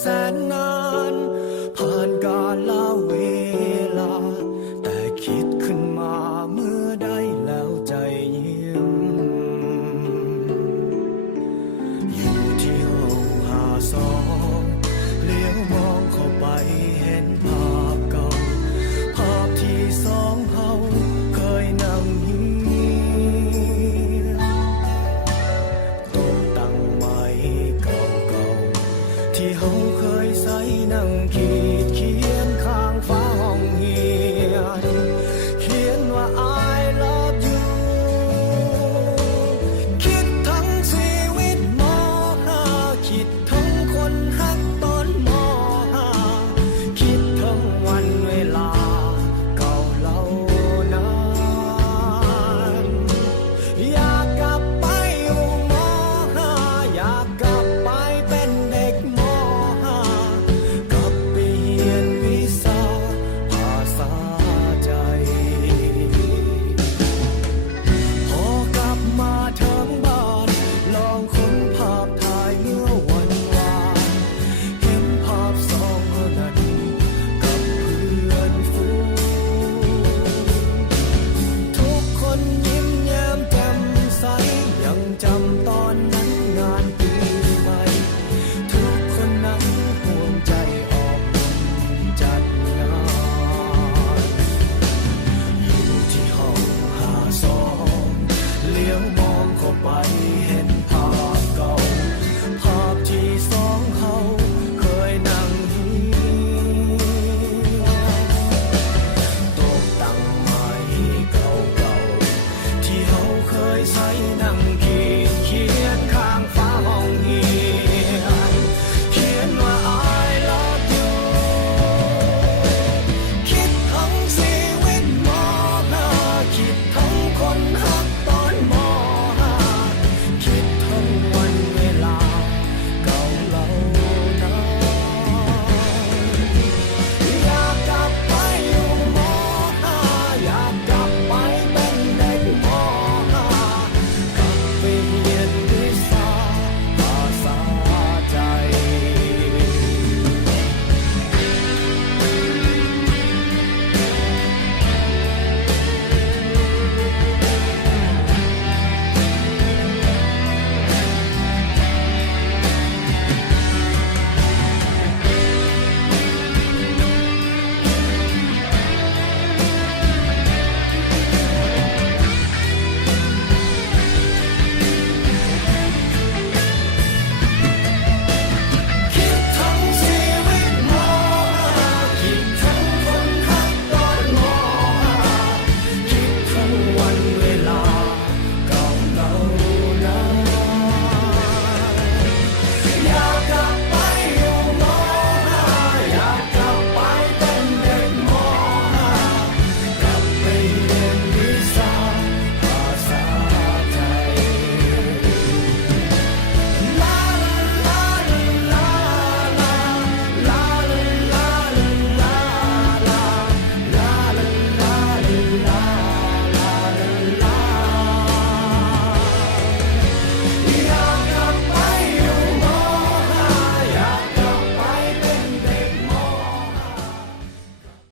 แสนนานผ่านกาลเวลาแต่คิดขึ้นมาเมื่อได้แล้วใจยิ้มอยู่ที่ห้อง52เลี้ยวมองเข้าไปเห็นภาพเก่าภาพที่สองเฮาเคยนั่งเฮียตกตั้งไม้เก่าๆที่เฮาเคยใส่นั่งขีดเขียนข้างฟ้าห้องเฮียนเขียนว่า I love you คิดทั้งชีวิตม.5 คิดทั้งคนฮักตอนม.5 คิดทั้งวันเวลาเก่าเหล่านั้นอยากกลับไปอยู่ม.5 อยากกลับไปเป็นเด็กม.5 กลับไปเรียนวิชาภาษาใจพอกลับมาถึงบ้านลองค้นภาพถ่ายเมื่อวันวานเห็นภาพสองคนนั้นกับเพื่อนฝูงทุกคนยิ้มแย้มแจ่มใสยังจำตอนนั้นงานปีใหม่ทุกคนนั้นห่วงใจออกจัดงานอยู่ที่ห้อง52เลี้ยวมองเข้าไปเห็น